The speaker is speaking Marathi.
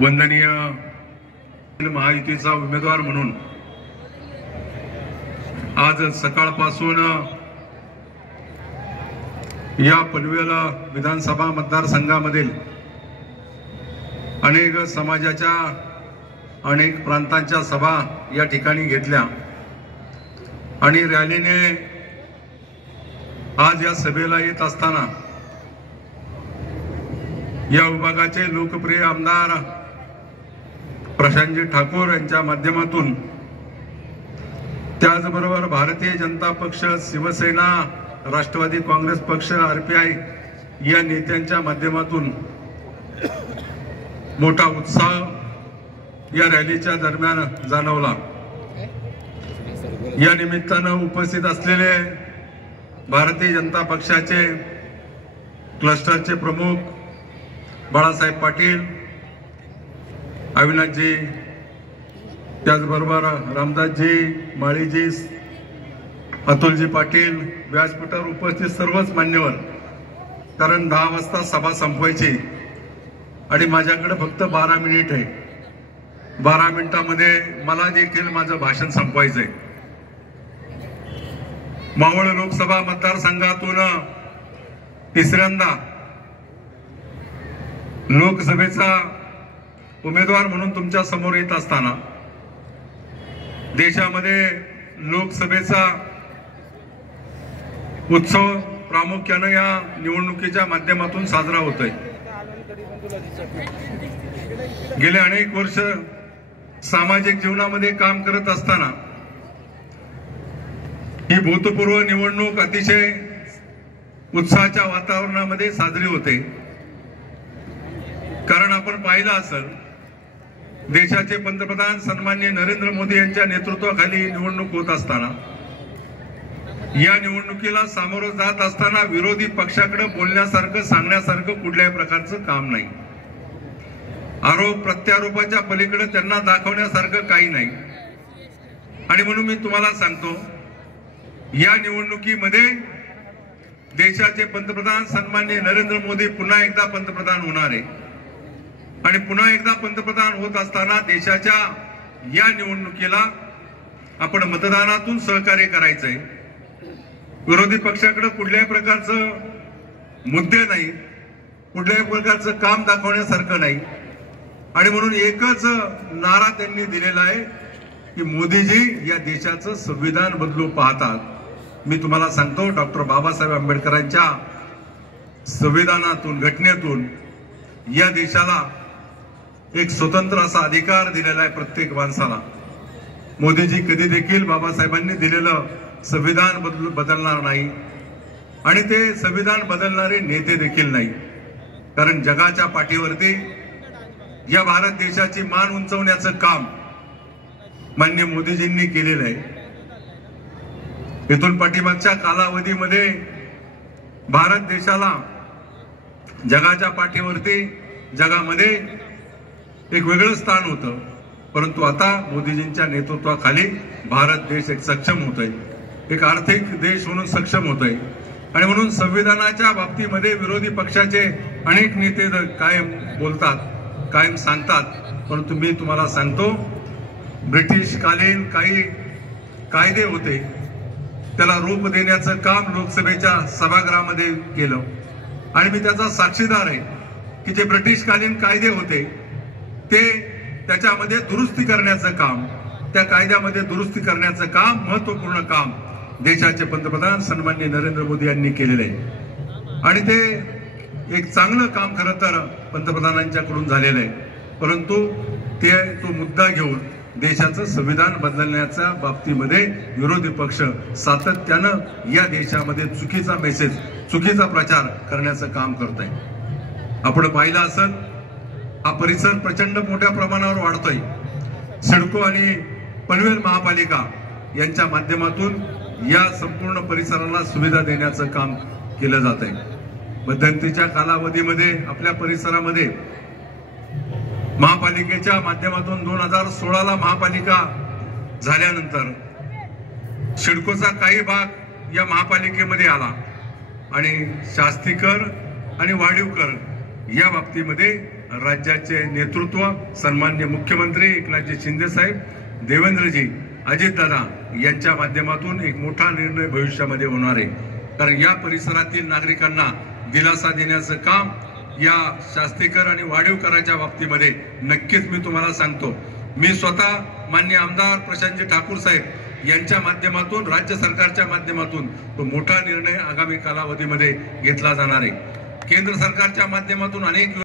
वंदनीय महायुतीचा उमेदवार म्हणून आज सकाळपासून या पनवेल विधानसभा मतदारसंघामधील अनेक समाजाच्या अनेक प्रांतांच्या सभा या ठिकाणी घेतल्या आणि रॅलीने आज या सभेला येत असताना या विभागाचे लोकप्रिय आमदार प्रशांतजी ठाकूर यांच्या माध्यमातून, त्याचबरोबर भारतीय जनता पक्ष, शिवसेना, राष्ट्रवादी काँग्रेस पक्ष, आरपीआय या नेत्यांच्या माध्यमातून मोठा उत्साह या रॅलीच्या दरम्यान जाणवला। या निमित्तानं उपस्थित असलेले भारतीय जनता पक्षाचे क्लस्टरचे प्रमुख बाळासाहेब पाटील, अविनाशजी, त्याचबरोबर रामदासजी, माळीजी, अतुलजी पाटील, व्यासपीठावर उपस्थित सर्वच मान्यवर, कारण 10 वाजता सभा संपवायची आणि माझ्याकडे फक्त 12 मिनिट आहे। 12 मिनिटांमध्ये मला देखील माझं भाषण संपवायचंय। मावळ लोकसभा मतदारसंघातून तिसऱ्यांदा लोकसभेचा उमेदवार म्हणून तुमच्या समोर येत असताना देशामध्ये लोकसभेचा उत्सव प्रामुख्याने या निवडणुकीच्या माध्यमातून साजरा होतोय। गेले अनेक वर्ष सामाजिक जीवनामध्ये काम करत असताना ही भूतपूर्व निवडणूक अतिशय उत्साहाच्या वातावरणामध्ये साजरी होते। कारण आपण पाहिलं असेल, देशाचे पंतप्रधान सन्माननीय नरेंद्र मोदी यांच्या नेतृत्वाखाली निवडणूक होत असताना, या निवडणुकीला सामोरं जात असताना विरोधी पक्षाकडे बोलण्यासारखं, सांगण्यासारखं कुठल्याही प्रकारचं काम नाही। आरोप प्रत्यारोपाच्या पलीकडे त्यांना दाखवण्यासारखं काही नाही। आणि म्हणून मी तुम्हाला सांगतो, या निवडणुकीमध्ये देशाचे पंतप्रधान सन्माननीय नरेंद्र मोदी पुन्हा एकदा पंतप्रधान होणार आहे आणि पुन्हा एकदा पंतप्रधान होत असताना देशाच्या या निवडणुकीला आपण मतदानातून सहकार्य करायचंय। विरोधी पक्षाकडे कुठल्याही प्रकारचं मुद्दे नाही, कुठल्याही प्रकारचं काम दाखवण्यासारखं नाही। आणि म्हणून एकच नारा त्यांनी दिलेला आहे की मोदीजी या देशाचं संविधान बदलू पाहतात। मी तुम्हाला सांगतो, डॉक्टर बाबासाहेब आंबेडकरांच्या संविधानातून, घटनेतून या देशाला एक स्वतंत्र असा अधिकार दिलेला आहे प्रत्येक माणसाला। मोदीजी कधी देखील बाबासाहेबांनी दिलेलं संविधान बदलणार नाही आणि ते संविधान बदलणारे नेते देखील नाही। कारण जगाच्या पाठीवरती या भारत देशाची मान उंचवण्याचं काम माननीय मोदीजींनी केलेलं आहे। इथून पाठीमागच्या कालावधीमध्ये भारत देशाला जगाच्या पाठीवरती, जगामध्ये एक वेगळं स्थान होतं, परंतु आता मोदीजींच्या नेतृत्वाखाली भारत देश एक सक्षम होतोय, एक आर्थिक देश म्हणून सक्षम होतोय। आणि म्हणून संविधानाच्या बाबतीमध्ये विरोधी पक्षाचे अनेक नेते कायम बोलतात, कायम सांगतात, परंतु मी तुम्हाला सांगतो, ब्रिटिशकालीन काही कायदे होते, त्याला रूप देण्याचं काम लोकसभेच्या सभागृहामध्ये केलं आणि मी त्याचा साक्षीदार आहे की जे ब्रिटिशकालीन कायदे होते ते त्याच्यामध्ये दुरुस्ती करण्याचं काम, त्या कायद्यामध्ये दुरुस्ती करण्याचं काम, महत्वपूर्ण काम देशाचे पंतप्रधान सन्माननीय नरेंद्र मोदी यांनी केलेलं आहे। आणि ते एक चांगलं काम खरं तर पंतप्रधानांच्याकडून झालेलं आहे, परंतु तो मुद्दा घेऊन देशाचं संविधान बदलण्याच्या बाबतीमध्ये विरोधी पक्ष सातत्यानं या देशामध्ये चुकीचा मेसेज, चुकीचा प्रचार करण्याचं काम करत आहे। आपण पाहिलं असेल, हा परिसर प्रचंड मोठ्या प्रमाणावर वाढतोय। सिडको आणि पनवेल महापालिका यांच्या माध्यमातून या संपूर्ण परिसराला सुविधा देण्याचं काम केलं जात आहे। मध्यंतरीच्या कालावधीमध्ये आपल्या परिसरामध्ये महापालिकेच्या माध्यमातून 2016ला महापालिका झाल्यानंतर सिडकोचा काही भाग या महापालिकेमध्ये आला आणि शास्तीकर आणि वाढीवकर या बाबतीमध्ये राज्याचे नेतृत्व सन्माननीय मुख्यमंत्री एकनाथजी शिंदे साहेब, देवेंद्रजी, अजितदादा यांच्या माध्यमातून एक मोठा निर्णय भविष्यामध्ये होणार आहे. कारण या परिसरातील नागरिकांना दिलासा देण्याचं काम या शास्तीकर आणि वाढीव कराच्या बाबतीमध्ये नक्कीच मी तुम्हाला सांगतो. मी स्वतः माननीय आमदार प्रशांतजी ठाकूर साहेब यांच्या माध्यमातून, राज्य सरकारच्या माध्यमातून तो मोठा निर्णय आगामी कालावधीमध्ये घेतला जाणार आहे. केंद्र सरकारच्या माध्यमातून अनेक